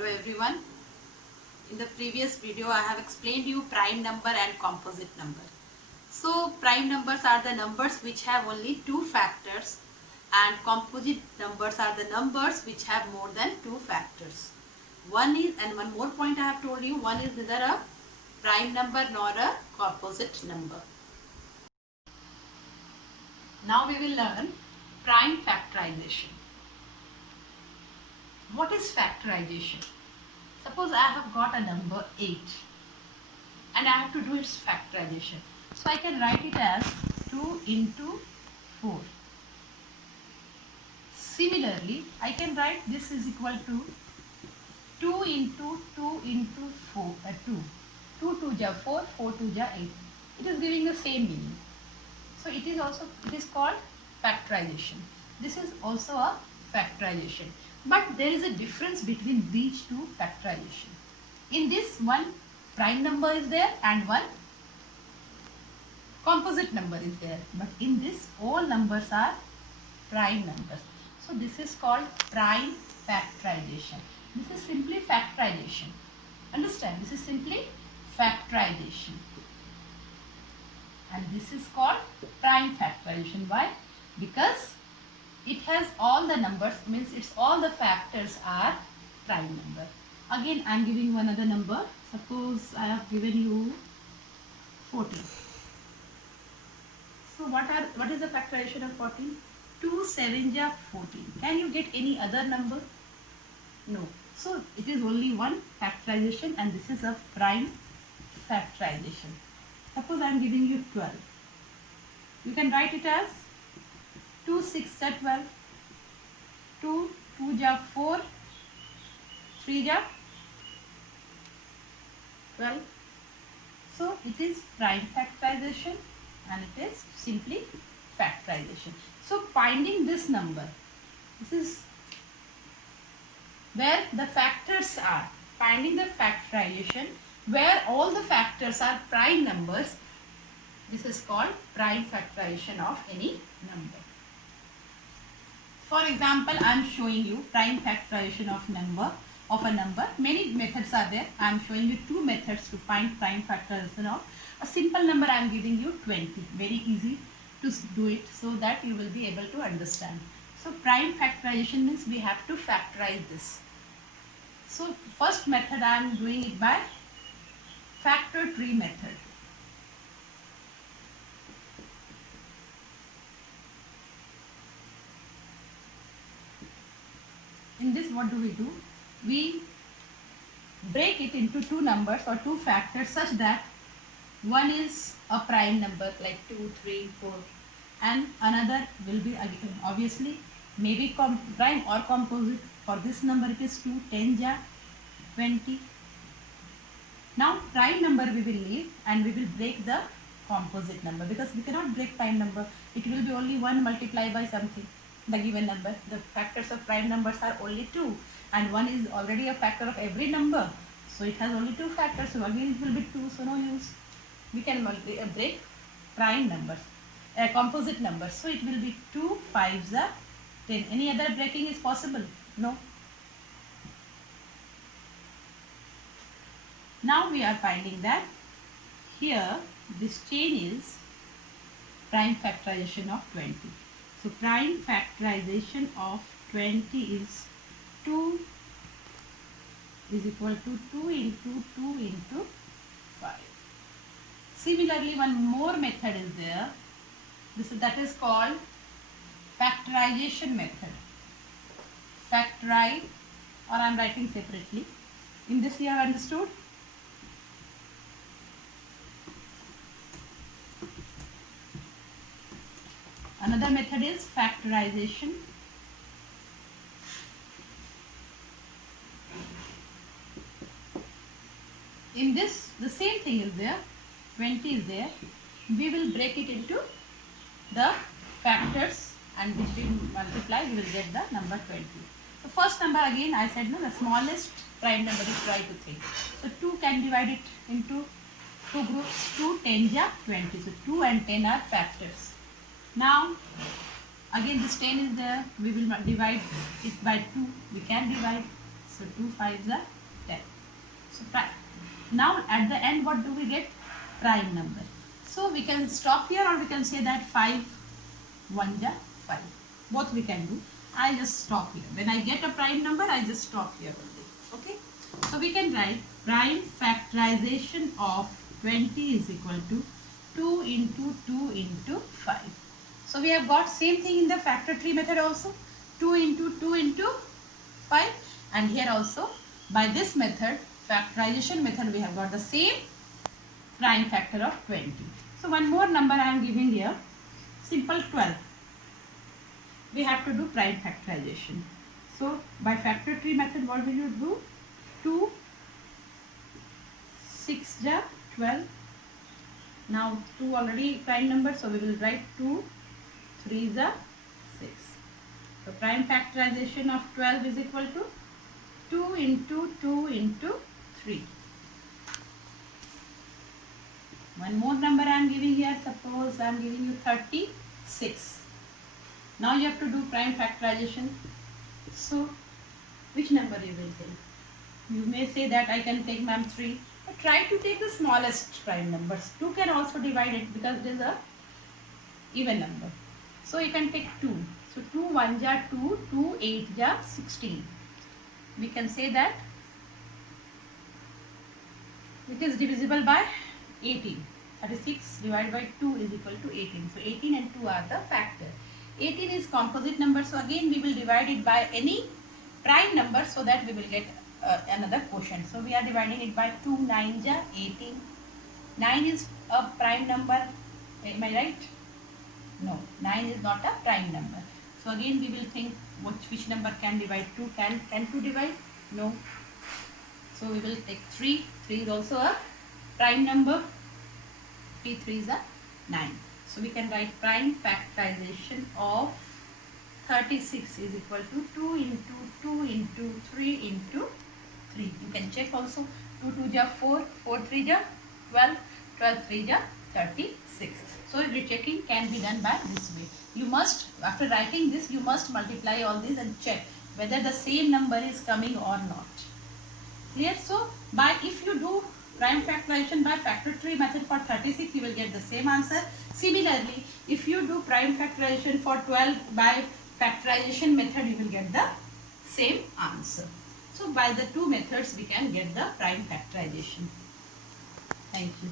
Hello everyone. In the previous video I have explained you prime number and composite number. So prime numbers are the numbers which have only two factors and composite numbers are the numbers which have more than two factors. One more point I have told you, one is neither a prime number nor a composite number. Now we will learn prime factorization. What is factorization? Suppose I have got a number 8 and I have to do its factorization. So I can write it as 2 into 4. Similarly, I can write this is equal to 2 into 2 into 4, 2. 2 2 ja 4, 4 2 ja 8. It is giving the same meaning. So it is called factorization. This is also a factorization. But there is a difference between these two factorization. In this, one prime number is there and one composite number is there. But in this, all numbers are prime numbers. So this is called prime factorization. This is simply factorization. Understand? This is simply factorization. And this is called prime factorization. Why? Because it has all the numbers, means it's all the factors are prime number. Again I am giving one other number. Suppose I have given you 14. So what is the factorization of 14? 2 7 ja 14. Can you get any other number? No. So it is only one factorization and this is a prime factorization. Suppose I am giving you 12. You can write it as 2 6 ja 12, 2 2 ja 4, 3 ja 12. So it is prime factorization and it is simply factorization. So finding this number, this is where the factors are. Finding the factorization where all the factors are prime numbers, this is called prime factorization of any number. For example, I am showing you prime factorization of a number. Many methods are there. I am showing you two methods to find prime factorization of a simple number. I am giving you 20. Very easy to do it so that you will be able to understand. So prime factorization means we have to factorize this. So first method I am doing it by factor tree method. In this, what do? We break it into two numbers or two factors such that one is a prime number like 2, 3, 4 and another will be again obviously maybe prime or composite. For this number it is 2 10 ja 20. Now prime number we will leave and we will break the composite number because we cannot break prime number. It will be only 1 multiplied by something, the given number. The factors of prime numbers are only 2 and 1 is already a factor of every number. So it has only 2 factors. So again it will be 2, so no use. We can break prime numbers, composite numbers. So it will be 2 5s are 10. Any other breaking is possible? No. Now we are finding that here this chain is prime factorization of 20. So prime factorization of 20 is 2 is equal to 2 into 2 into 5. Similarly, one more method is there. That is called factorization method. Factorize, or I am writing separately. In this you have understood? Another method is factorization. In this, the same thing is there. 20 is there. We will break it into the factors and which we multiply, we will get the number 20. So first number again I said no, the smallest prime number is try to think. So 2 can divide it into two groups. 2 10 ja 20. So 2 and 10 are factors. Now again this 10 is there, we will divide it by 2, we can divide. So 2 5s are 10. So now at the end, what do we get? Prime number. So we can stop here, or we can say that 5 1 ja 5. Both we can do. I just stop here. When I get a prime number, I just stop here only. Okay. So we can write prime factorization of 20 is equal to 2 into 2 into 5. So we have got same thing in the factor tree method also. 2 into 2 into 5, and here also by this method, factorization method, we have got the same prime factor of 20. So one more number I am giving here, simple 12. We have to do prime factorization. So by factor tree method, what will you do? 2 6 ja 12. Now 2 already prime number, so we will write 2 3 ja 6. So prime factorization of 12 is equal to 2 into 2 into 3. One more number I am giving here. Suppose I am giving you 36. Now you have to do prime factorization. So which number you will take? You may say that I can take, ma'am, 3. But try to take the smallest prime numbers. 2 can also divide it because it is a even number. So you can take 2. So 2 1 ja 2, 2 8 ja 16. We can say that it is divisible by 18. 36 divided by 2 is equal to 18. So 18 and 2 are the factor. 18 is composite number. So again we will divide it by any prime number so that we will get another quotient. So we are dividing it by 2 9 ja 18. 9 is a prime number. Am I right? No, 9 is not a prime number. So again we will think which number can divide 2. Can 2 divide? No. So we will take 3. 3 is also a prime number. 3 3s are 9. So we can write prime factorization of 36 is equal to 2 into 2 into 3 into 3. You can check also. 2 2 ja 4, 4 3 ja 12, 12 3 ja 36. So rechecking can be done by this way. You must, after writing this, you must multiply all these and check whether the same number is coming or not. Clear? So if you do prime factorization by factor tree method for 36, you will get the same answer. Similarly, if you do prime factorization for 12 by factorization method, you will get the same answer. So by the two methods, we can get the prime factorization. Thank you.